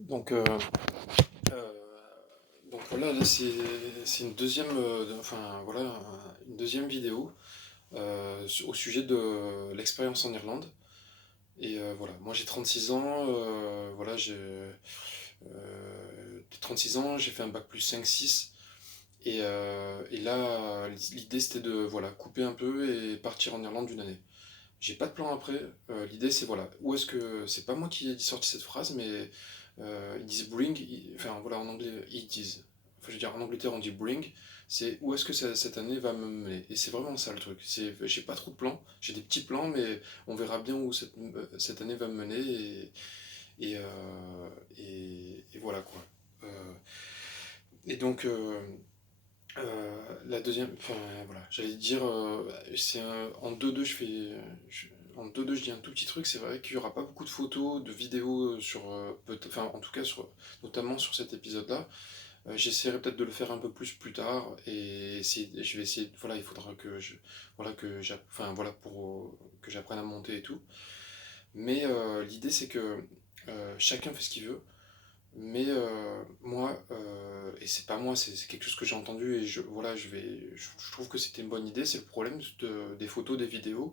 Donc, euh, donc voilà, là c'est une deuxième, enfin voilà, une deuxième vidéo au sujet de l'expérience en Irlande. Et voilà, moi j'ai 36 ans, voilà, j'ai 36 ans, j'ai fait un bac plus 5-6. Et là, l'idée c'était de voilà, couper un peu et partir en Irlande d'une année. J'ai pas de plan après. L'idée c'est voilà, où est-ce que c'est pas moi qui ai sorti cette phrase, mais ils disent bring, enfin voilà en anglais ils disent. Enfin, je veux dire en Angleterre on dit bring. C'est où est-ce que cette année va me mener. Et c'est vraiment ça le truc. C'est j'ai pas trop de plans, j'ai des petits plans, mais on verra bien où cette année va me mener et, et voilà quoi. Euh, et donc la deuxième, enfin voilà, j'allais dire, en 2-2, en 2-2, je dis un tout petit truc. C'est vrai qu'il n'y aura pas beaucoup de photos, de vidéos sur, enfin en tout cas notamment sur cet épisode-là. J'essaierai peut-être de le faire un peu plus tard et je vais essayer, voilà, il faudra voilà enfin voilà pour que j'apprenne à monter et tout. Mais l'idée c'est que chacun fait ce qu'il veut. Mais moi, et c'est pas moi, c'est quelque chose que j'ai entendu et voilà, je trouve que c'était une bonne idée. C'est le problème des photos, des vidéos,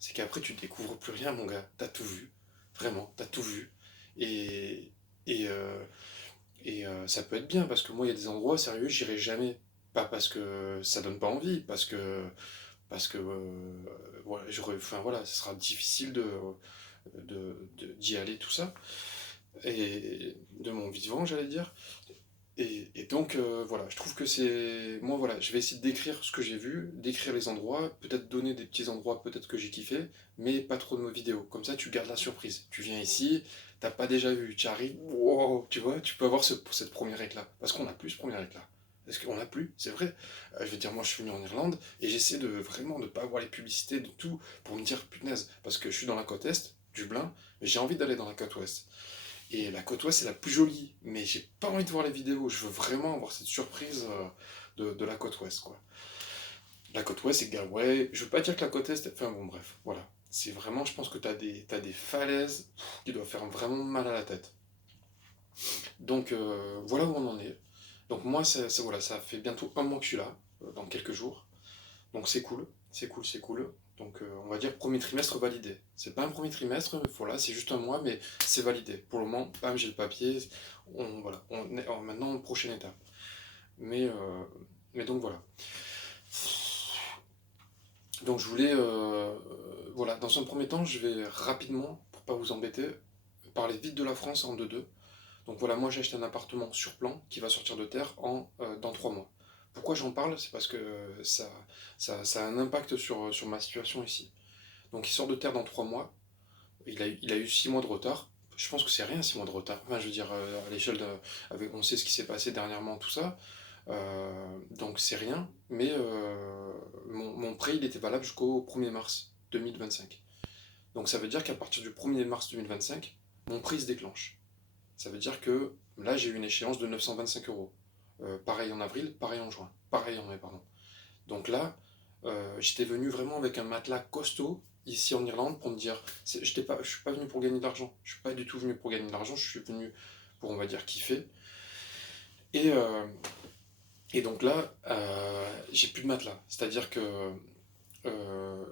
c'est qu'après tu découvres plus rien, mon gars. T'as tout vu, vraiment, t'as tout vu. Et, et, euh, ça peut être bien parce que moi, il y a des endroits, sérieux, j'irai jamais. Pas parce que ça donne pas envie, parce que voilà, enfin voilà, ce sera difficile d'y aller, tout ça. Et de mon vivant, j'allais dire. Et donc, voilà, je trouve que c'est. Moi, voilà, je vais essayer de décrire ce que j'ai vu, décrire les endroits, peut-être donner des petits endroits, peut-être que j'ai kiffé, mais pas trop de nos vidéos. Comme ça, tu gardes la surprise. Tu viens ici, t'as pas déjà vu, tu arrives, wow, tu vois, tu peux avoir cette première éclat. Parce qu'on n'a plus ce premier éclat. Parce qu'on n'a plus, c'est vrai. Je veux dire, moi, je suis venu en Irlande et j'essaie de vraiment ne pas voir les publicités de tout pour me dire, punaise, parce que je suis dans la côte est, Dublin, mais j'ai envie d'aller dans la côte ouest. Et la côte ouest, c'est la plus jolie. Mais j'ai pas envie de voir les vidéos. Je veux vraiment avoir cette surprise de la côte ouest, quoi. La côte ouest, c'est Galway. Je veux pas dire que la côte est. Enfin bon, bref, voilà. C'est vraiment, je pense que t'as des falaises qui doivent faire vraiment mal à la tête. Donc voilà où on en est. Donc moi, voilà, ça fait bientôt un mois que je suis là, dans quelques jours. Donc c'est cool, c'est cool, c'est cool. Donc on va dire premier trimestre validé. C'est pas un premier trimestre, voilà, c'est juste un mois, mais c'est validé. Pour le moment, bam, j'ai le papier. Voilà, maintenant, prochaine étape. Mais, mais donc voilà. Donc je voulais, voilà, dans un premier temps, je vais rapidement, pour pas vous embêter, parler vite de la France en 2-2. Donc voilà, moi j'ai acheté un appartement sur plan qui va sortir de terre dans 3 mois. Pourquoi j'en parle? C'est parce que ça a un impact sur ma situation ici. Donc il sort de terre dans 3 mois. Il a eu 6 mois de retard. Je pense que c'est rien 6 mois de retard. Enfin, je veux dire, à l'échelle on sait ce qui s'est passé dernièrement, tout ça. Donc c'est rien. Mais mon prêt, il était valable jusqu'au 1er mars 2025. Donc ça veut dire qu'à partir du 1er mars 2025, mon prix se déclenche. Ça veut dire que là, j'ai eu une échéance de 925 euros. Pareil en avril, pareil en juin. Pareil en mai, pardon. Donc là, j'étais venu vraiment avec un matelas costaud ici en Irlande pour me dire, je ne suis pas venu pour gagner de l'argent. Je suis pas du tout venu pour gagner de l'argent. Je suis venu pour, on va dire, kiffer. Et, euh, et donc là, j'ai plus de matelas. C'est-à-dire que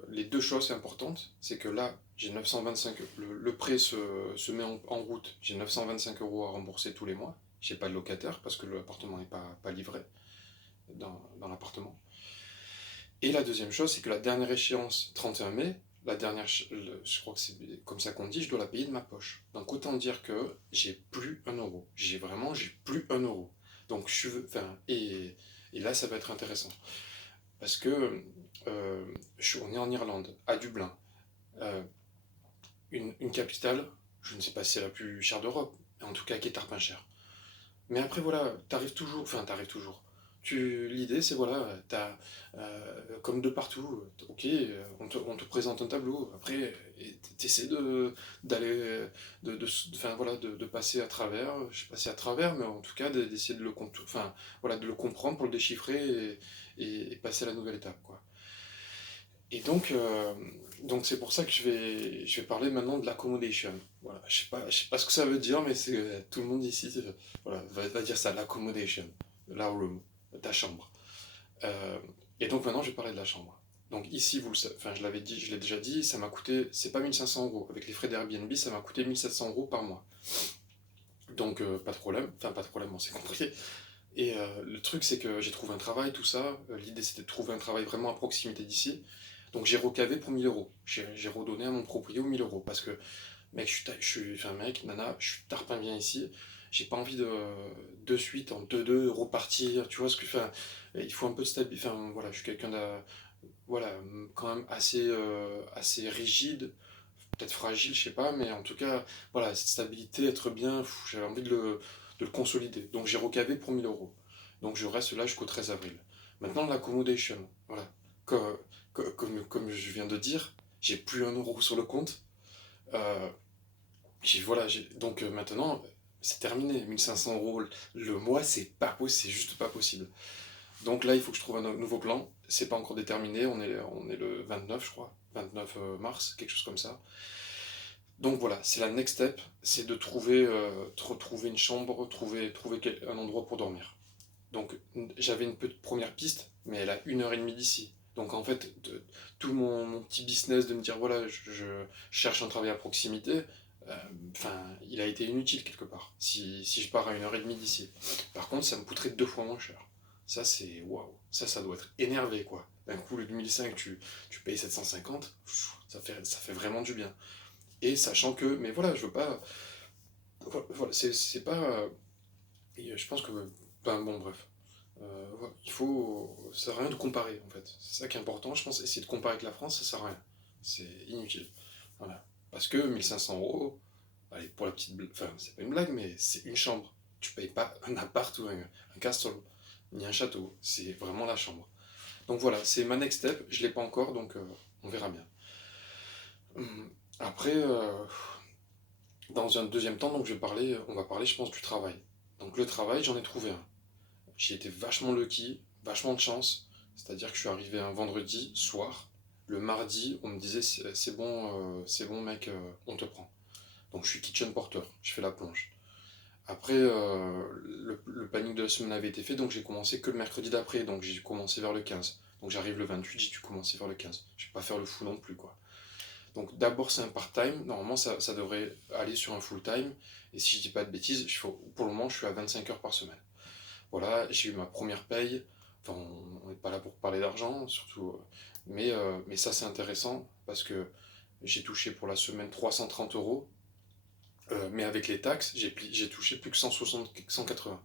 les deux choses importantes, c'est que là, j'ai 925, le prêt se met en route. J'ai 925 euros à rembourser tous les mois. J'ai pas de locataire parce que l'appartement n'est pas livré dans l'appartement. Et la deuxième chose, c'est que la dernière échéance, 31 mai, je crois que c'est comme ça qu'on dit, je dois la payer de ma poche. Donc autant dire que j'ai plus un euro. J'ai plus un euro. Donc enfin, et là, ça va être intéressant. Parce que on est en Irlande, à Dublin, euh, une capitale, je ne sais pas si c'est la plus chère d'Europe, mais en tout cas qui est tarpin cher. Mais après, voilà, t'arrives toujours. L'idée, c'est voilà, comme de partout, ok, on te présente un tableau, après, t'essaies d'aller, enfin, voilà, de passer à travers, je sais pas si à travers, mais en tout cas, d'essayer enfin, voilà, de le comprendre pour le déchiffrer et passer à la nouvelle étape, quoi. Et Donc c'est pour ça que je vais parler maintenant de l'accommodation. Voilà, je sais pas ce que ça veut dire, mais c'est tout le monde ici, voilà, va dire ça, l'accommodation, la room, ta chambre. Euh, et donc maintenant, je vais parler de la chambre. Donc ici, vous le savez, enfin je l'avais dit, je l'ai déjà dit, ça m'a coûté, c'est pas 1 500 euros. Avec les frais d'Airbnb, ça m'a coûté 1 700 € par mois. Donc pas de problème, enfin pas de problème, on s'est compris. Et le truc, c'est que j'ai trouvé un travail, tout ça. L'idée, c'était de trouver un travail vraiment à proximité d'ici. Donc j'ai recavé pour 1 000 euros. J'ai redonné à mon proprio 1 000 euros. Parce que, mec, enfin, mec, nana, je suis tarpin bien ici. J'ai pas envie de suite, en 2-2, repartir. Tu vois ce que je fais. Il faut un peu de stabilité. Enfin, voilà, je suis quelqu'un de, voilà, quand même assez rigide. Peut-être fragile, je sais pas. Mais en tout cas, voilà, cette stabilité, être bien, j'avais envie de le consolider. Donc j'ai recavé pour 1 000 euros. Donc je reste là jusqu'au 13 avril. Maintenant, l'accommodation. Voilà. Comme je viens de dire, j'ai plus 1 euro sur le compte. Euh, voilà, donc maintenant, c'est terminé. 1 500 € le mois, c'est pas possible, c'est juste pas possible. Donc là, il faut que je trouve un nouveau plan. C'est pas encore déterminé, on est le 29, je crois. 29 mars, quelque chose comme ça. Donc voilà, c'est la next step, c'est de retrouver une chambre, trouver un endroit pour dormir. Donc j'avais une petite première piste, mais elle a 1 heure et demie d'ici. Donc en fait, tout mon petit business de me dire voilà, je cherche un travail à proximité, euh, enfin, il a été inutile quelque part, si je pars à 1 heure et demie d'ici. Par contre, ça me coûterait 2 fois moins cher. Ça, c'est waouh, ça doit être énervé quoi. D'un coup, le 2005, tu payes 750, ça fait vraiment du bien. Et sachant que, mais voilà, je veux pas. Voilà, c'est pas. Et je pense que. Ben bon, bref. Voilà, il faut. Ça sert à rien de comparer, en fait. C'est ça qui est important, je pense. Essayer de comparer avec la France, ça sert à rien. C'est inutile. Voilà. Parce que 1 500 €, allez, pour la petite blague. Enfin, c'est pas une blague, mais c'est une chambre. Tu payes pas un appart ou un castle, ni un château. C'est vraiment la chambre. Donc voilà, c'est ma next step. Je l'ai pas encore, donc on verra bien. Après, dans un deuxième temps, donc on va parler, je pense, du travail. Donc le travail, j'en ai trouvé un. J'ai été vachement lucky, vachement de chance. C'est-à-dire que je suis arrivé un vendredi soir. Le mardi, on me disait c'est bon mec, on te prend. Donc je suis kitchen porter, je fais la plonge. Après, le planning de la semaine avait été fait, donc j'ai commencé que le mercredi d'après. Donc j'ai commencé vers le 15. Donc j'arrive le 28, j'ai dû commencer vers le 15. Je vais pas faire le fou non plus, quoi. Donc d'abord c'est un part-time, normalement ça devrait aller sur un full-time, et si je dis pas de bêtises, pour le moment je suis à 25 heures par semaine. Voilà, j'ai eu ma première paye, enfin on n'est pas là pour parler d'argent, surtout, mais ça c'est intéressant, parce que j'ai touché pour la semaine 330 €, mais avec les taxes j'ai touché plus que 160, 180.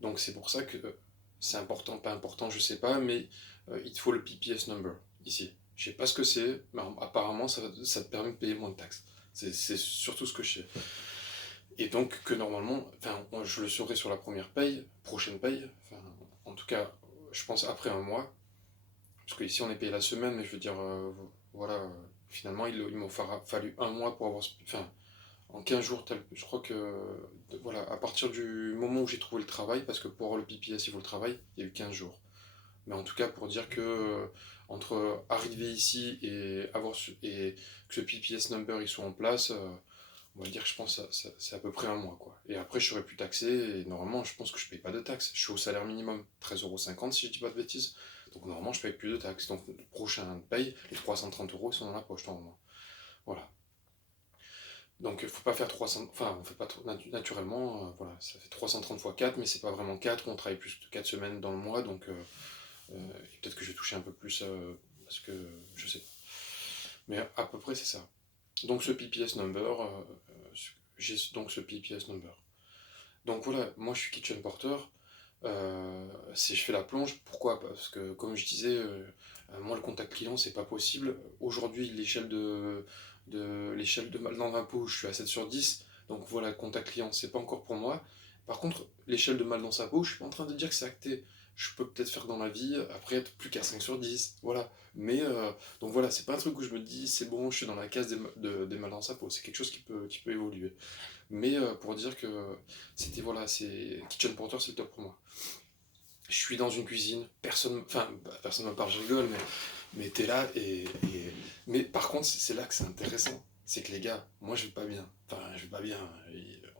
Donc c'est pour ça que c'est important, pas important, je sais pas, mais il te faut le PPS number ici. Je sais pas ce que c'est, mais apparemment ça te permet de payer moins de taxes. C'est surtout ce que je sais. Et donc que normalement, enfin moi, je le saurai sur la première paye, prochaine paye, enfin en tout cas je pense après un mois, parce qu'ici on est payé la semaine, mais je veux dire, voilà, finalement il m'en fallu un mois pour avoir, enfin en 15 jours, je crois que voilà, à partir du moment où j'ai trouvé le travail, parce que pour avoir le PPS il faut le travail, il y a eu 15 jours. Mais en tout cas pour dire que entre arriver ici et et que ce PPS number il soit en place, on va dire que je pense que c'est à peu près un mois quoi. Et après je serai plus taxé et normalement je pense que je paye pas de taxes. Je suis au salaire minimum, 13,50 € si je dis pas de bêtises. Donc normalement je paye plus de taxes. Donc le prochain paye, les 330 € ils sont dans la poche normalement. Voilà. Donc il faut pas faire 300, enfin on fait pas naturellement, voilà, ça fait 330 fois 4, mais c'est pas vraiment 4, on travaille plus de 4 semaines dans le mois, donc peut-être que je vais toucher un peu plus, parce que je sais pas. Mais à peu près c'est ça. Donc ce PPS number, j'ai donc ce PPS number. Donc voilà, moi je suis kitchen porter, je fais la plonge, pourquoi? Parce que comme je disais, moi le contact client c'est pas possible. Aujourd'hui l'échelle de mal dans ma peau, je suis à 7 sur 10, donc voilà, le contact client c'est pas encore pour moi. Par contre, l'échelle de mal dans sa peau, je suis pas en train de dire que c'est acté. Je peux peut-être faire dans la vie, après être plus qu'à 5 sur 10, voilà. Mais, donc voilà, c'est pas un truc où je me dis c'est bon, je suis dans la case des mal dans sa peau, c'est quelque chose qui peut évoluer. Mais pour dire que c'était voilà, c'est Kitchen Porter, c'est le top pour moi. Je suis dans une cuisine, personne, enfin, personne me parle, je rigole, Mais t'es là Mais par contre, c'est là que c'est intéressant. C'est que les gars, moi je vais pas bien. Enfin, je vais pas bien.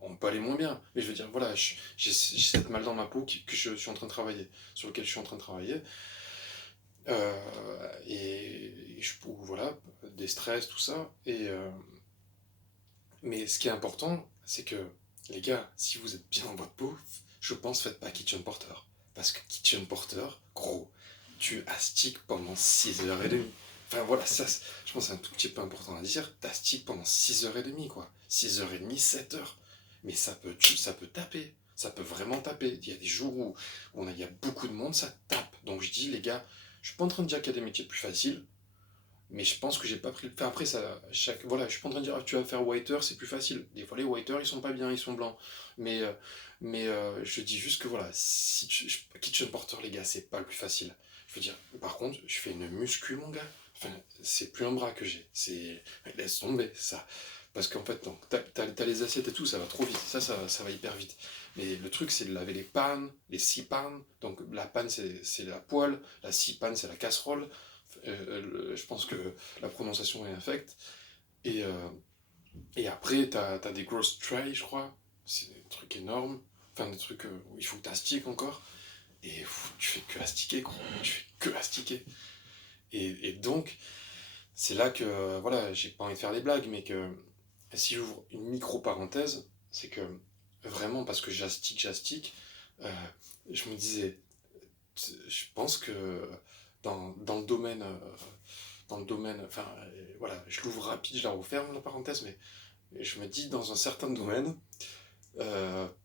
On peut aller moins bien. Mais je veux dire, voilà, j'ai cette mal dans ma peau que je suis en train de travailler, sur lequel je suis en train de travailler. Voilà, des stress, tout ça. Mais ce qui est important, c'est que, les gars, si vous êtes bien dans votre peau, je pense, faites pas Kitchen Porter. Parce que Kitchen Porter, gros, tu astiques pendant 6h30. Enfin voilà, je pense que c'est un tout petit peu important à dire. T'astiques pendant 6h30, quoi. 6h30, 7h. Mais ça peut taper. Ça peut vraiment taper. Il y a des jours où il y a beaucoup de monde, ça tape. Donc je dis, les gars, je suis pas en train de dire qu'il y a des métiers plus faciles. Mais je pense que j'ai pas pris. Enfin, après, voilà, je suis pas en train de dire, ah, tu vas faire whiter, c'est plus facile. Des fois, les whiters, ils sont pas bien, ils sont blancs. Je dis juste que voilà, Kitchen Porter, les gars, c'est pas le plus facile. Je veux dire, par contre, je fais une muscu, mon gars. Enfin, c'est plus un bras que j'ai. Laisse tomber, ça. Parce qu'en fait, donc, t'as les assiettes et tout, ça va trop vite. Ça va hyper vite. Mais le truc, c'est de laver les pannes, les six pannes. Donc, la panne, c'est la poêle. La six pannes, c'est la casserole. Je pense que la prononciation est infecte. Et, euh, et après, t'as des grosses trays, je crois. C'est des trucs énormes. Enfin, des trucs où il faut que t'astiques encore. Et tu fais que astiquer, gros. Tu fais que astiquer. Et donc, c'est là que, voilà, j'ai pas envie de faire des blagues, mais que si j'ouvre une micro-parenthèse, c'est que vraiment, parce que j'astique, euh, je me disais, je pense que dans le domaine enfin voilà, je l'ouvre rapide, je la referme la parenthèse, mais je me dis dans un certain domaine,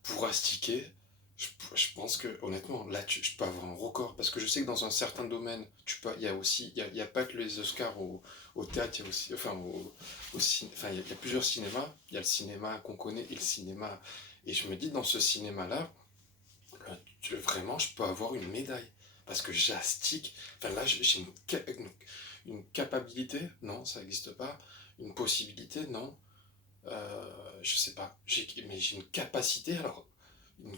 pour astiquer, je pense que honnêtement, là je peux avoir un record, parce que je sais que dans un certain domaine, il y a aussi, il y a pas que les Oscars au théâtre, il y a aussi, enfin, enfin il y a plusieurs cinémas, il y a le cinéma qu'on connaît et le cinéma, et je me dis dans ce cinéma-là, vraiment je peux avoir une médaille. Parce que j'astique, enfin là j'ai une capacité, non, ça n'existe pas. Une possibilité, non. Je sais pas. Mais j'ai une capacité, alors. Une,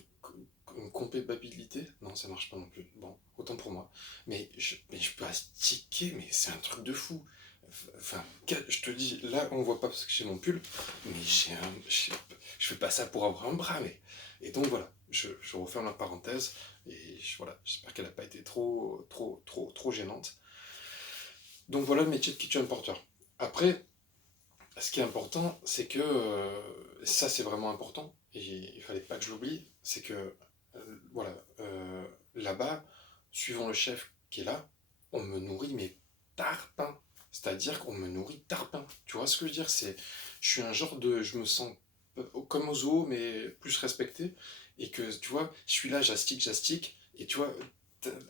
une compatibilité, non, ça marche pas non plus. Bon, autant pour moi. Mais je peux astiquer, mais c'est un truc de fou. Enfin, je te dis, là, on voit pas parce que j'ai mon pull, mais je fais pas ça pour avoir un bras, mais. Et donc voilà, je referme la parenthèse, et voilà, j'espère qu'elle n'a pas été trop gênante. Donc voilà le métier de kitchen porter. Après, ce qui est important, c'est que, ça c'est vraiment important, et il fallait pas que je l'oublie, c'est que, voilà, là-bas, suivant le chef qui est là, on me nourrit mais tarpin. C'est-à-dire qu'on me nourrit tarpin. Tu vois ce que je veux dire? Je suis un genre de, je me sens comme au zoo, mais plus respecté, et que, tu vois, je suis là, j'astique, et tu vois,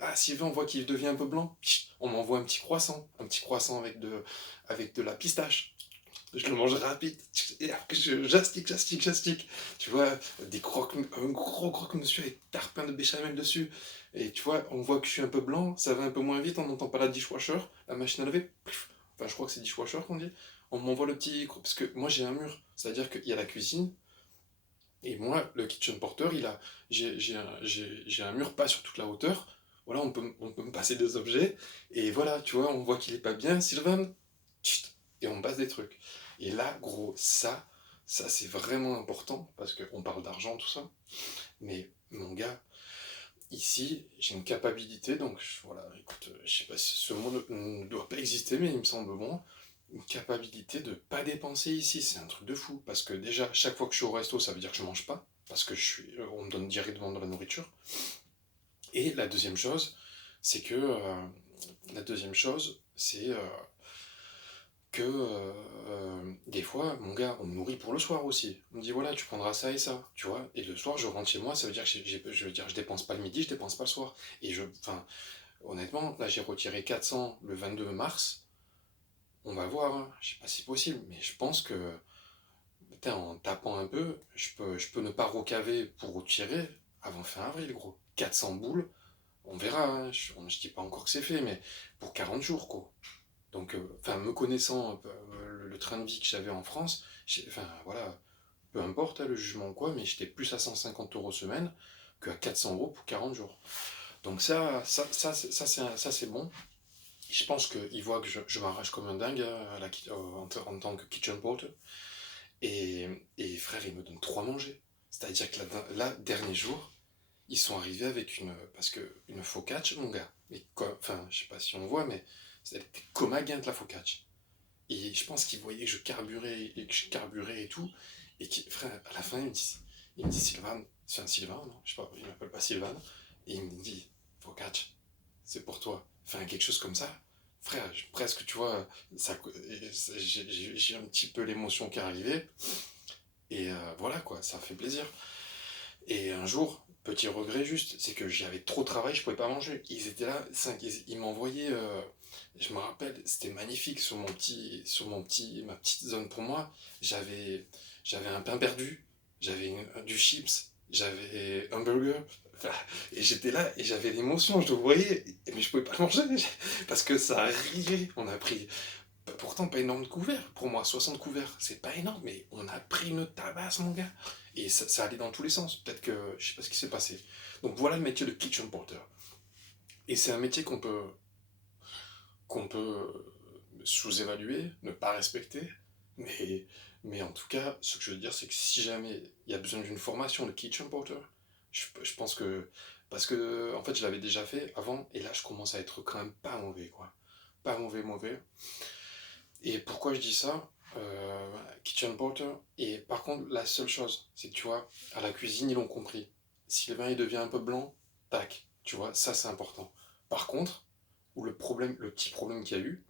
ah, Sylvain, on voit qu'il devient un peu blanc, on m'envoie un petit croissant avec de la pistache, je le mange rapide, et après j'astique. Tu vois, un gros croque-monsieur avec tarpin de béchamel dessus. Et tu vois, on voit que je suis un peu blanc, ça va un peu moins vite, on n'entend pas la dishwasher, la machine à laver. Enfin, je crois que c'est dishwasher qu'on dit. On m'envoie le petit. Parce que moi j'ai un mur, c'est-à-dire qu'il y a la cuisine, et moi, le kitchen porter, j'ai un mur pas sur toute la hauteur. Voilà, on peut me passer des objets. Et voilà, tu vois, on voit qu'il est pas bien, Sylvain. Tchit, et on passe des trucs. Et là, gros, ça c'est vraiment important, parce qu'on parle d'argent, tout ça. Mais mon gars, ici, j'ai une capacité, donc voilà, écoute, je sais pas si ce mot ne doit pas exister, mais il me semble bon, une capacité de pas dépenser ici, c'est un truc de fou. Parce que déjà, chaque fois que je suis au resto, ça veut dire que je mange pas, parce que on me donne directement de la nourriture. Et la deuxième chose, c'est que des fois, mon gars, on me nourrit pour le soir aussi. On me dit voilà, tu prendras ça et ça, tu vois. Et le soir, je rentre chez moi, ça veut dire que je dépense pas le midi, je dépense pas le soir. Enfin, honnêtement, là, j'ai retiré 400 le 22 mars. On va voir, hein. Je sais pas si c'est possible, mais je pense que, putain, en tapant un peu, je peux ne pas recaver pour retirer avant fin avril, gros. 400 boules, on verra, hein. Je dis pas encore que c'est fait, mais pour 40 jours, quoi. Donc, enfin, me connaissant le train de vie que j'avais en France, enfin, voilà, peu importe hein, le jugement ou quoi, mais j'étais plus à 150 € semaine qu'à 400 € pour 40 jours. Donc ça c'est bon. je pense qu'il voit que je m'arrache comme un dingue en tant que kitchen porter. Et frère, il me donne trois à manger. C'est-à-dire que là, dernier jour, ils sont arrivés avec une focaccia, mon gars. Mais quoi, enfin, je sais pas si on voit, mais elle était comme un gain de la focaccia. Et je pense qu'ils voyaient que je carburais et tout. Et frère, à la fin, il me dit Sylvain, c'est un Sylvain, non? Je sais pas, il m'appelle pas Sylvain. Et il me dit, focaccia, c'est pour toi. Enfin, quelque chose comme ça. Frère, presque, tu vois, j'ai un petit peu l'émotion qui est arrivée. Et voilà, quoi, ça fait plaisir. Et un jour, petit regret juste, c'est que j'avais trop de travail, je pouvais pas manger. Ils étaient là, ils m'envoyaient, je me rappelle, c'était magnifique ma petite zone pour moi. J'avais un pain perdu, du chips, j'avais un burger. Enfin, et j'étais là et j'avais l'émotion, je le voyais, mais je pouvais pas le manger parce que ça arrivait. On a pris, pourtant pas énorme de couverts, pour moi, 60 couverts, c'est pas énorme, mais on a pris une tabasse, mon gars. Et ça allait dans tous les sens. Peut-être que je sais pas ce qui s'est passé. Donc voilà le métier de kitchen porter. Et c'est un métier qu'on peut sous-évaluer, ne pas respecter. Mais, mais en tout cas, ce que je veux dire, c'est que si jamais il y a besoin d'une formation de kitchen porter, je pense que. Parce que, en fait, je l'avais déjà fait avant, et là, je commence à être quand même pas mauvais, quoi. Pas mauvais, mauvais. Et pourquoi je dis ça? Kitchen porter. Et par contre, la seule chose, c'est que tu vois, à la cuisine, ils l'ont compris. Si le vin il devient un peu blanc, tac, tu vois, ça c'est important. Par contre, le petit problème qu'il y a eu,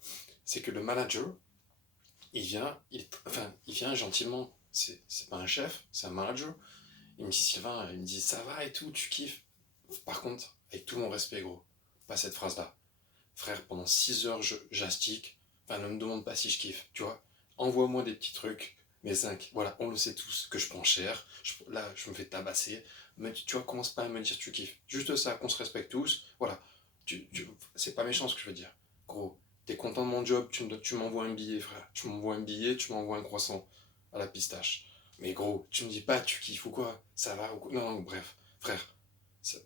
c'est que le manager, il vient gentiment. C'est pas un chef, c'est un manager. Il me dit Sylvain, il me dit ça va et tout, tu kiffes. Par contre, avec tout mon respect, gros, pas cette phrase-là. Frère, pendant 6 heures, j'astique. Enfin, ne me demande pas si je kiffe, tu vois. Envoie-moi des petits trucs, mes 5. Voilà, on le sait tous, que je prends cher. Là, je me fais tabasser. Mais tu vois, commence pas à me dire tu kiffes. Juste ça, qu'on se respecte tous. Voilà. C'est pas méchant ce que je veux dire. Gros, t'es content de mon job, tu m'envoies un billet, frère. Tu m'envoies un billet, tu m'envoies un croissant à la pistache. Mais gros, tu me dis pas tu kiffes ou quoi. Ça va ou quoi. Non, non, bref. Frère,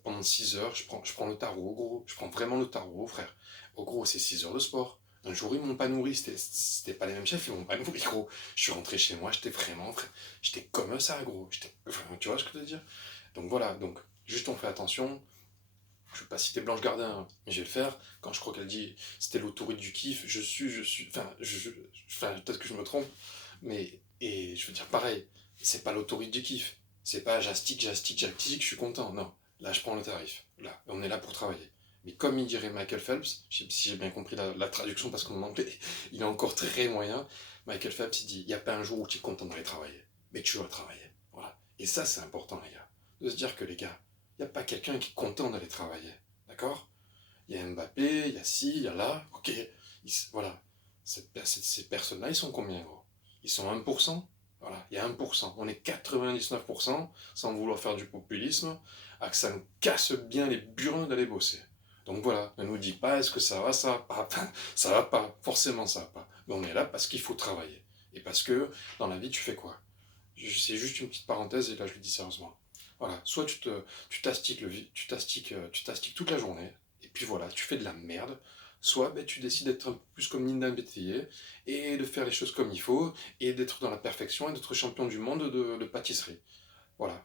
pendant 6 heures, je prends le tarot, gros. Je prends vraiment le tarot, frère. Au gros, c'est 6 heures de sport. Un jour, ils m'ont pas nourri. C'était pas les mêmes chefs, ils m'ont pas nourri, gros. Je suis rentré chez moi, j'étais vraiment, frère. J'étais comme ça, gros. Enfin, tu vois ce que je veux dire? Donc voilà, donc, juste on fait attention. Je veux pas citer Blanche Gardin, hein, mais je vais le faire. Quand je crois qu'elle dit c'était l'autorité du kiff, enfin, enfin peut-être que je me trompe, mais, et je veux dire pareil, c'est pas l'autorité du kiff. C'est pas j'astique, je suis content. Non, là je prends le tarif. Là, on est là pour travailler. Mais comme il dirait Michael Phelps, je sais pas si j'ai bien compris la traduction parce que mon anglais, il est encore très moyen. Michael Phelps, il dit, il n'y a pas un jour où tu es content d'aller travailler, mais tu vas travailler. Voilà. Et ça, c'est important, les gars. De se dire que les gars, il n'y a pas quelqu'un qui est content d'aller travailler. D'accord? Il y a Mbappé, il y a ci, il y a là. Ok. Voilà. Ces personnes-là, ils sont combien, gros? Ils sont 1%. Voilà. Il y a 1%. On est 99%, sans vouloir faire du populisme, à que ça nous casse bien les burins d'aller bosser. Donc voilà, ne nous dis pas est-ce que ça va, ça va pas. Ça va pas, forcément ça va pas. Mais on est là parce qu'il faut travailler. Et parce que dans la vie, tu fais quoi? C'est juste une petite parenthèse, et là je le dis sérieusement. Voilà, soit tu t'astiques toute la journée, et puis voilà, tu fais de la merde, soit ben, tu décides d'être un peu plus comme Linda Bétayer, et de faire les choses comme il faut, et d'être dans la perfection, et d'être champion du monde de pâtisserie. Voilà.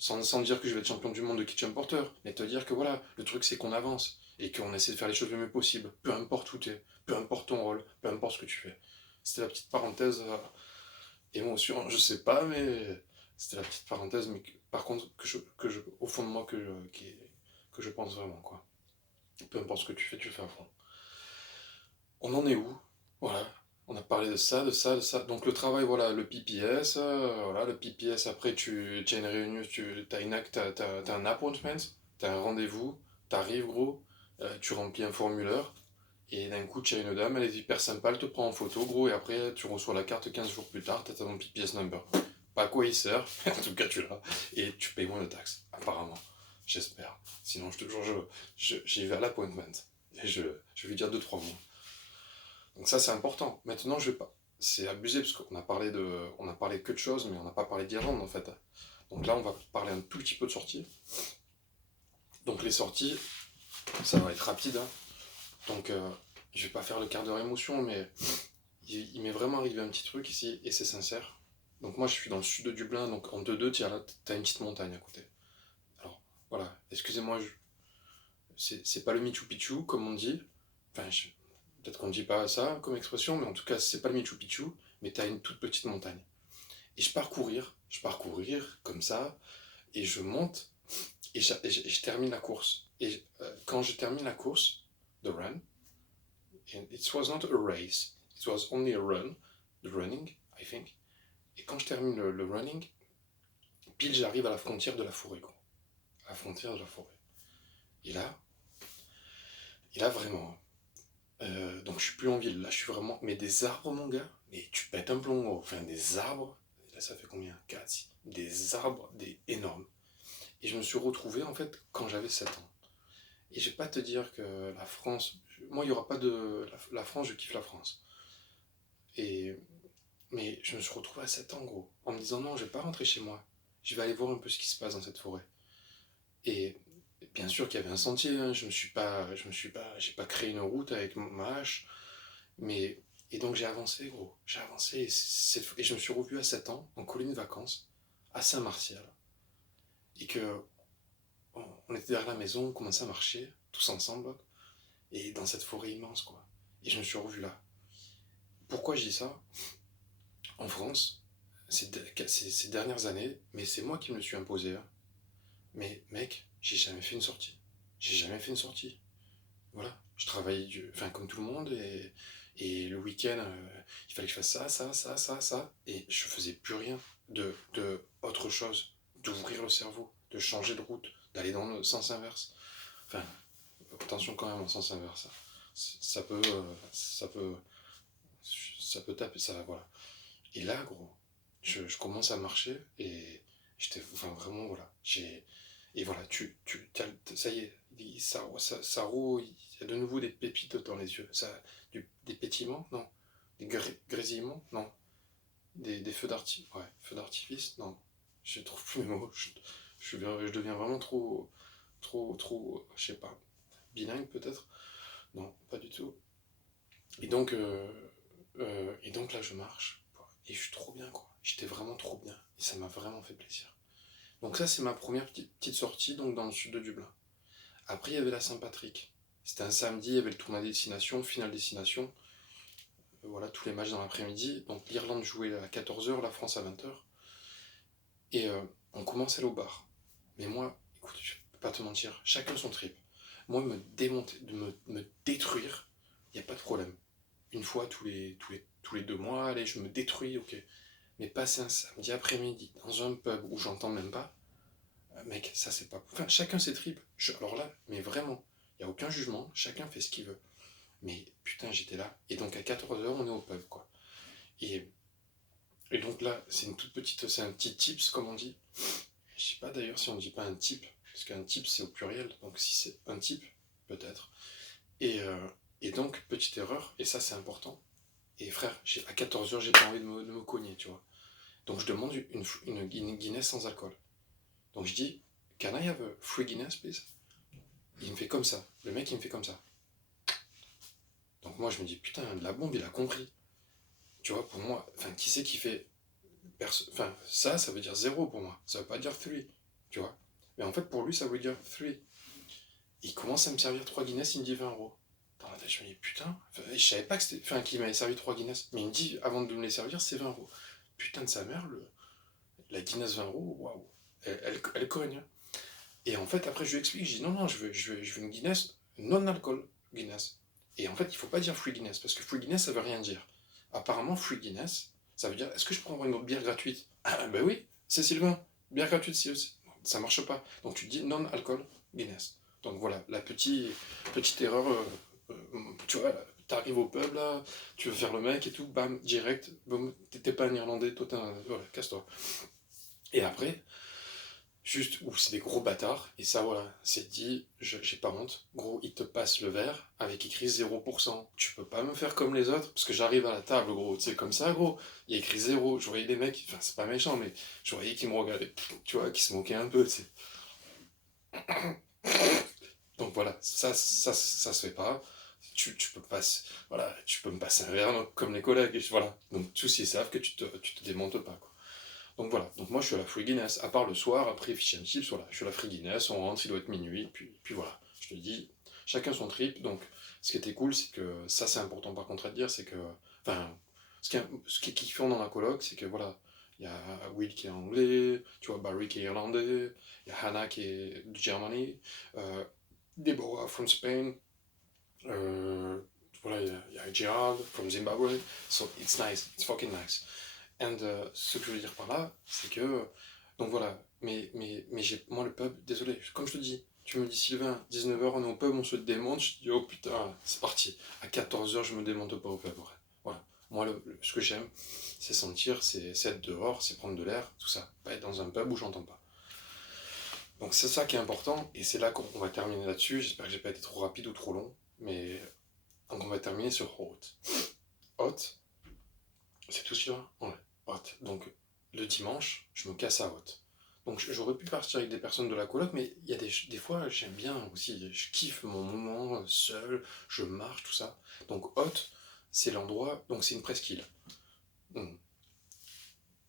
Sans dire que je vais être champion du monde de kitchen porter, mais te dire que voilà, le truc c'est qu'on avance, et qu'on essaie de faire les choses le mieux possible, peu importe où tu es, peu importe ton rôle, peu importe ce que tu fais. C'était la petite parenthèse émotion, je sais pas, mais c'était la petite parenthèse, mais par contre, au fond de moi, que je pense vraiment, quoi. Peu importe ce que tu fais à fond. On en est où? Voilà. On a parlé de ça, de ça, de ça. Donc le travail, voilà, le PPS, voilà, le PPS, après tu as une réunion, t'as un appointment, t'as un rendez-vous, t'arrives gros, tu remplis un formulaire, et d'un coup tu as une dame, elle est hyper sympa, elle te prend en photo gros, et après tu reçois la carte 15 jours plus tard, t'as ton PPS number. Pas à quoi il sert, mais en tout cas tu l'as, et tu payes moins de taxes, apparemment. J'espère. Sinon je te jure, j'y vais à l'appointment, et je vais lui dire 2 3 mots. Donc ça c'est important. Maintenant je vais pas. C'est abusé parce on a parlé que de choses, mais on n'a pas parlé d'Irlande en fait. Donc là on va parler un tout petit peu de sorties. Donc les sorties, ça va être rapide, hein. Donc, je vais pas faire le quart d'heure émotion, mais il m'est vraiment arrivé un petit truc ici, et c'est sincère. Donc moi, je suis dans le sud de Dublin, donc en 2-2, t'as une petite montagne à côté. Alors, voilà, excusez-moi, c'est pas le Michu Picchu, comme on dit. Enfin, peut-être qu'on ne dit pas ça comme expression, mais en tout cas, c'est pas le Michu Picchu, mais t'as une toute petite montagne. Et je pars courir comme ça, et je monte, et je termine la course. Et quand je termine la course, the run, and it was not a race, it was only a run, the running, I think. Et quand je termine le running, pile j'arrive à la frontière de la forêt, quoi. À la frontière de la forêt. Et là, et là vraiment, donc je suis plus en ville, là je suis vraiment. Mais des arbres, mon gars, mais tu pètes un plomb, gros. Enfin, des arbres, là ça fait combien? 4, 6. Des arbres, des énormes. Et je me suis retrouvé en fait quand j'avais 7 ans. Et je vais pas te dire que la France. Moi, il y aura pas de. La France, je kiffe la France. Et. Mais je me suis retrouvé à 7 ans, gros. En me disant non, je vais pas rentrer chez moi. Je vais aller voir un peu ce qui se passe dans cette forêt. Et bien sûr qu'il y avait un sentier, hein. J'ai pas créé une route avec ma hache. Mais, et donc j'ai avancé, gros. J'ai avancé. Et je me suis revu à 7 ans, en colonie de vacances, à Saint-Martial. Et que on était derrière la maison, on commençait à marcher, tous ensemble, et dans cette forêt immense, quoi. Et je me suis revu là. Pourquoi je dis ça? En France, ces dernières années, mais c'est moi qui me le suis imposé, hein. Mais mec, j'ai jamais fait une sortie. J'ai jamais fait une sortie. Voilà. Je travaillais enfin, comme tout le monde, et le week-end, il fallait que je fasse ça, ça, ça, ça, ça. Et je faisais plus rien de autre chose, d'ouvrir le cerveau, de changer de route, d'aller dans le sens inverse. Enfin, attention quand même au sens inverse, hein. Ça peut, ça peut taper, ça, voilà. Et là, gros, je commence à marcher, et j'étais, enfin, vraiment, voilà. Et voilà, ça y est, ça roule, il y a de nouveau des pépites dans les yeux. Des pétillements? Non. Des grésillements? Non. Des feux d'artifice? Non. Je trouve plus mes mots. Je deviens vraiment trop, je sais pas, bilingue peut-être? Non, pas du tout. Et donc là, je marche, et je suis trop bien, quoi. J'étais vraiment trop bien, et ça m'a vraiment fait plaisir. Donc ça, c'est ma première petite sortie, donc dans le sud de Dublin. Après, il y avait la Saint-Patrick. C'était un samedi, il y avait le tournoi destination, finale destination. Voilà, tous les matchs dans l'après-midi. Donc l'Irlande jouait à 14h, la France à 20h. Et on commence à aller au bar. Mais moi, écoute, je peux pas te mentir, chacun son trip. Moi, me démonter, me détruire, il n'y a pas de problème. Une fois tous les 2 mois, allez, je me détruis, ok. Mais passer un samedi après-midi dans un pub où j'entends même pas, mec, ça c'est pas. Enfin, chacun ses tripes. Alors là, mais vraiment, il n'y a aucun jugement, chacun fait ce qu'il veut. Mais putain, j'étais là. Et donc à 14h, on est au pub, quoi. Et, et donc là, c'est un petit tips, comme on dit. Je sais pas d'ailleurs si on dit pas un type, parce qu'un type c'est au pluriel, donc si c'est un type, peut-être. Et, euh, et donc, petite erreur, et ça c'est important. Et frère, à 14h, j'ai pas envie de me cogner, tu vois. Donc je demande une Guinness sans alcool. Donc je dis, can I have a free Guinness, please? Il me fait comme ça. Le mec, il me fait comme ça. Donc moi, je me dis, putain, la bombe, il a compris. Tu vois, pour moi, enfin, qui c'est qui fait. Enfin, ça veut dire zéro pour moi. Ça veut pas dire three. Tu vois. Mais en fait, pour lui, ça veut dire three. Il commence à me servir 3 Guinness, il me dit 20 euros. Dans la tête, je me dis, putain. Enfin, je savais pas que c'était. Enfin, qu'il m'avait servi 3 Guinness. Mais il me dit, avant de me les servir, c'est 20 euros. Putain de sa mère, la Guinness 20 euros, waouh. Elle cogne. Et en fait, après, je lui explique, je dis non, non, je veux une Guinness non-alcool Guinness. Et en fait, il faut pas dire free Guinness, parce que free Guinness, ça veut rien dire. Apparemment, free Guinness, ça veut dire, est-ce que je peux avoir une bière gratuite? Ah, ben oui, c'est Sylvain, bière gratuite, si aussi. Ça marche pas. Donc tu dis non-alcool Guinness. Donc voilà, la petite erreur, tu vois, t'arrives au pub là, tu veux faire le mec et tout, bam, direct, boum, t'es pas un Irlandais, toi voilà, casse-toi. Et après, juste où c'est des gros bâtards, et ça voilà, c'est dit, j'ai pas honte. Gros, ils te passent le verre avec écrit 0%. Tu peux pas me faire comme les autres, parce que j'arrive à la table, gros, tu sais, comme ça, gros, il y a écrit 0. Je voyais les mecs, enfin, c'est pas méchant, mais je voyais qu'ils me regardaient, tu vois, qu'ils se moquaient un peu, tu sais. Donc voilà, ça se fait pas. tu peux pas, voilà, tu peux me passer un verre comme les collègues, et voilà. Donc tous ils savent que tu te démontes pas, quoi. Donc voilà, donc moi je suis à la Free Guinness, à part le soir, après Fish and Chips, voilà, je suis à la Free Guinness, on rentre, il doit être minuit, puis voilà, je te dis, chacun son trip, donc ce qui était cool, c'est que, ça c'est important par contre à te dire, c'est que, enfin, ce qui est kiffant dans la coloc, c'est que voilà, il y a Will qui est anglais, tu vois, Barry qui est irlandais, il y a Hannah qui est de Germany, euh, Deborah from Spain, euh, voilà, il y a Gerard from Zimbabwe, so it's nice, it's fucking nice. And ce que je veux dire par là, c'est que. Donc voilà, mais moi le pub, désolé, comme je te dis, tu me dis Sylvain, 19h on est au pub, on se démonte, je te dis oh putain, c'est parti. À 14h je me démonte pas au pub, ouais. Voilà. Moi ce que j'aime, c'est sentir, c'est être dehors, c'est prendre de l'air, tout ça. Pas être dans un pub où j'entends pas. Donc c'est ça qui est important, et c'est là qu'on va terminer là-dessus. J'espère que j'ai pas été trop rapide ou trop long, mais donc on va terminer sur Hot. Hot, c'est tout celui-là? Ouais. Hot. Donc, le dimanche, je me casse à Hot. Donc, j'aurais pu partir avec des personnes de la coloc, mais il y a des fois, j'aime bien aussi. Je kiffe mon moment seul, je marche, tout ça. Donc, Hot, c'est l'endroit. Donc, c'est une presqu'île. Hmm.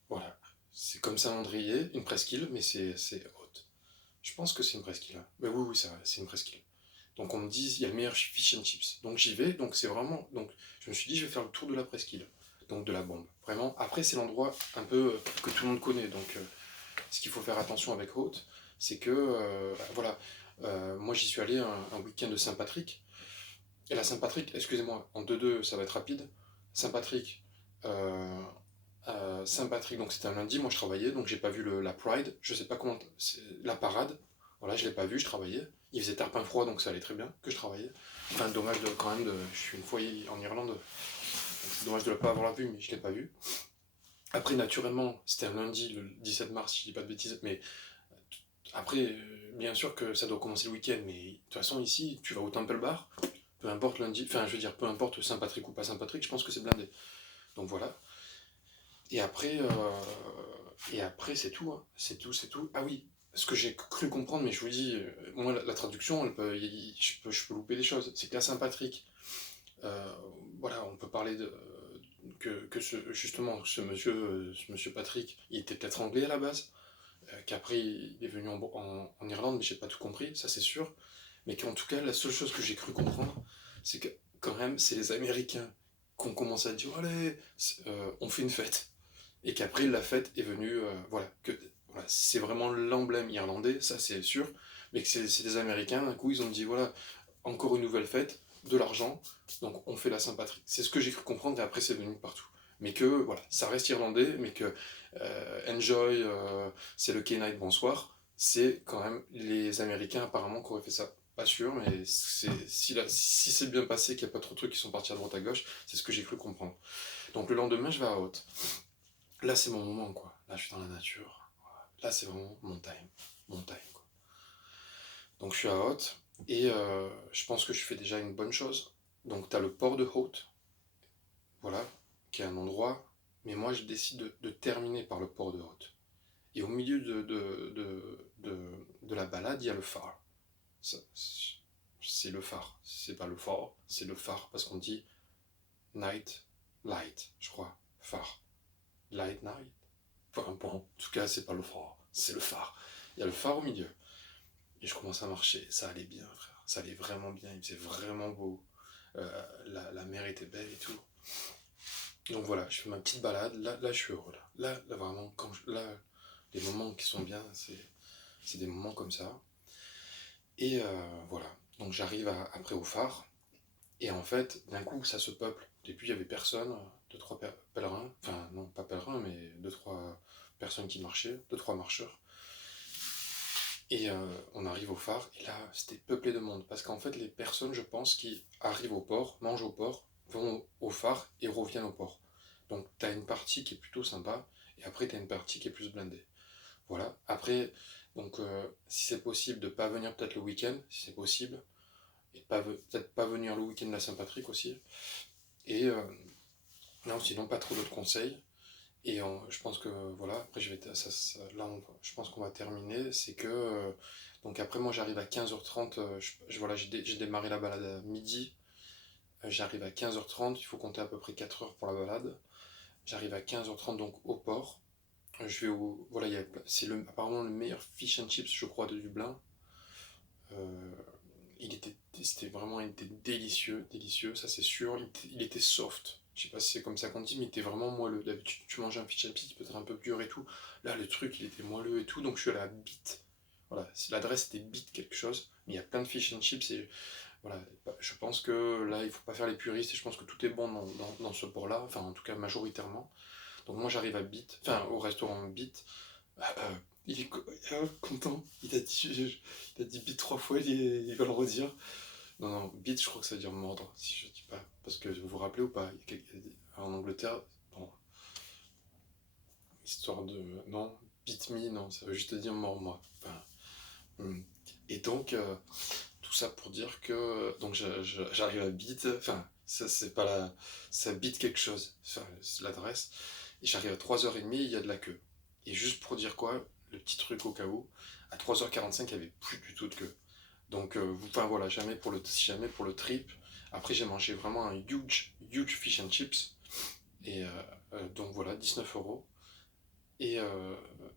Voilà. C'est comme Saint-Andrier, une presqu'île, mais c'est Hot. Je pense que c'est une presqu'île, hein. Mais oui, oui, c'est une presqu'île. Donc, on me dit, il y a le meilleur fish and chips. Donc, j'y vais. Donc, c'est vraiment. Donc, je me suis dit, je vais faire le tour de la presqu'île. Donc de la bombe. Vraiment. Après, c'est l'endroit un peu que tout le monde connaît. Donc, ce qu'il faut faire attention avec Haute, c'est que, voilà, moi j'y suis allé un week-end de Saint-Patrick. Et la Saint-Patrick, excusez-moi, en 2-2, ça va être rapide. Saint-Patrick, euh, Saint-Patrick, donc c'était un lundi, moi je travaillais, donc j'ai pas vu la Pride. Je sais pas comment. La parade. Voilà, je l'ai pas vu, je travaillais. Il faisait tarpin froid, donc ça allait très bien que je travaillais. Enfin, dommage quand même, je suis une fois en Irlande. C'est dommage de ne pas avoir vu, mais je ne l'ai pas vu. Après, naturellement, c'était un lundi, le 17 mars, si je dis pas de bêtises, mais après, bien sûr que ça doit commencer le week-end, mais de toute façon, ici, tu vas au Temple Bar, peu importe lundi, enfin, je veux dire, peu importe Saint-Patrick ou pas Saint-Patrick, je pense que c'est blindé. Donc voilà. Et après, c'est tout, hein. C'est tout, c'est tout. Ah oui, ce que j'ai cru comprendre, mais je vous dis, moi, la traduction, je peux louper des choses. C'est qu'à Saint-Patrick, euh, voilà, on peut parler de, justement, ce monsieur Patrick, il était peut-être anglais à la base, qu'après il est venu en Irlande, mais j'ai pas tout compris, ça c'est sûr. Mais qu'en tout cas, la seule chose que j'ai cru comprendre, c'est que quand même, c'est les Américains qui ont commencé à dire allez, on fait une fête. Et qu'après, la fête est venue, voilà, voilà, c'est vraiment l'emblème irlandais, ça c'est sûr, mais que c'est les Américains, d'un coup, ils ont dit voilà, encore une nouvelle fête, de l'argent, donc on fait la Saint-Patrick. C'est ce que j'ai cru comprendre, et après c'est venu partout. Mais que, voilà, ça reste irlandais, mais que Enjoy, c'est le K-Night, bonsoir, c'est quand même les Américains apparemment qui auraient fait ça. Pas sûr, mais si c'est bien passé, qu'il n'y a pas trop de trucs qui sont partis à droite à gauche, c'est ce que j'ai cru comprendre. Donc le lendemain, je vais à Haute. Là, c'est mon moment, quoi. Là, je suis dans la nature. Là, c'est vraiment mon time. Mon time, quoi. Donc, je suis à Haute. Et je pense que je fais déjà une bonne chose. Donc, tu as le port de Haute. Voilà. Qui est un endroit. Mais moi, je décide de terminer par le port de Haute. Et au milieu de la balade, il y a le phare. C'est le phare. C'est pas le fort. C'est le phare. Parce qu'on dit night, light, je crois. Phare. Light night. Enfin bon, en tout cas, c'est pas le phare, c'est le phare. Il y a le phare au milieu. Et je commence à marcher. Ça allait bien, frère. Ça allait vraiment bien. Il faisait vraiment beau. La mer était belle et tout. Donc voilà, je fais ma petite balade. Là je suis heureux. Là vraiment, là, les moments qui sont bien, c'est des moments comme ça. Et voilà. Donc j'arrive après au phare. Et en fait, d'un coup, ça se peuple. Au début, il y avait personne. Deux, trois pèlerins. Enfin, non, pas pèlerins, mais deux, trois personnes qui marchaient. Deux, trois marcheurs. Et on arrive au phare, et là, c'était peuplé de monde. Parce qu'en fait, les personnes, je pense, qui arrivent au port, mangent au port, vont au phare et reviennent au port. Donc, t'as une partie qui est plutôt sympa, et après, t'as une partie qui est plus blindée. Voilà. Après, donc, si c'est possible de pas venir peut-être le week-end, si c'est possible, et peut-être pas venir le week-end de la Saint-Patrick aussi. Et non, sinon, pas trop d'autres conseils. Et je pense que voilà, après là je pense qu'on va terminer. C'est que donc après moi j'arrive à 15h30, voilà, j'ai démarré la balade à midi, J'arrive à 15h30, il faut compter à peu près 4 heures pour la balade. J'arrive à 15h30 donc au port. Je vais au. Voilà, c'est apparemment le meilleur fish and chips, je crois, de Dublin. Euh, il était délicieux, délicieux, ça c'est sûr. Il était soft. Je sais pas si c'est comme ça qu'on dit, mais il était vraiment moelleux. D'habitude, tu manges un fish and chips, peut-être un peu dur et tout. Là, le truc, il était moelleux et tout, donc je suis allé à Bit. Voilà, l'adresse était Bit quelque chose, mais il y a plein de fish and chips et voilà, je pense que là, il faut pas faire les puristes et je pense que tout est bon dans ce port-là, enfin en tout cas majoritairement. Donc moi j'arrive à Bit, enfin au restaurant Bit. Il est content, il a dit Bit 3 fois, il va le redire. Non, non, Bit, je crois que ça veut dire mordre, si je dis pas. Parce que vous vous rappelez ou pas, en Angleterre, bon, histoire de. Non, Bit me, non, ça veut juste dire mord-moi. Enfin, et donc, tout ça pour dire que donc j'arrive à Bit, enfin ça c'est pas la, ça Bit quelque chose, enfin, c'est l'adresse, et j'arrive à 3h30, il y a de la queue. Et juste pour dire quoi, le petit truc au cas où, à 3h45 il n'y avait plus du tout de queue. Donc enfin voilà, jamais pour le trip. Après j'ai mangé vraiment un huge fish and chips, et donc voilà, 19 euros. Et,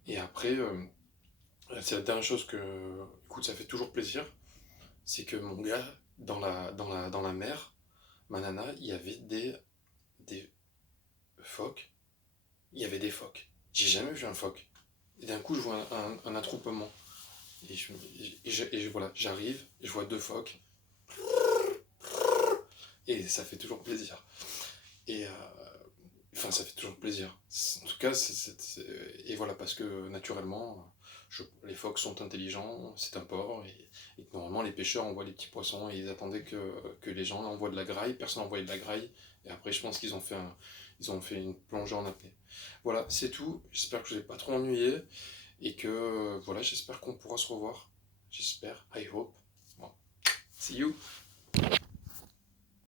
et après, c'est la dernière chose que, écoute, ça fait toujours plaisir, c'est que mon gars, dans la mer, ma nana, il y avait des phoques. Il y avait des phoques. J'ai jamais vu un phoque. Et d'un coup, je vois un attroupement. Voilà, j'arrive, je vois 2 phoques. Et ça fait toujours plaisir. Et enfin, ça fait toujours plaisir. En tout cas, et voilà, parce que naturellement, les phoques sont intelligents, c'est un port, et normalement les pêcheurs envoient les petits poissons et ils attendaient que les gens envoient de la graille, personne n'envoyait de la graille, et après je pense ils ont fait une plongée en apnée. Voilà, c'est tout, j'espère que je ne vous ai pas trop ennuyé, et que voilà, j'espère qu'on pourra se revoir. J'espère, I hope. Bon. See you!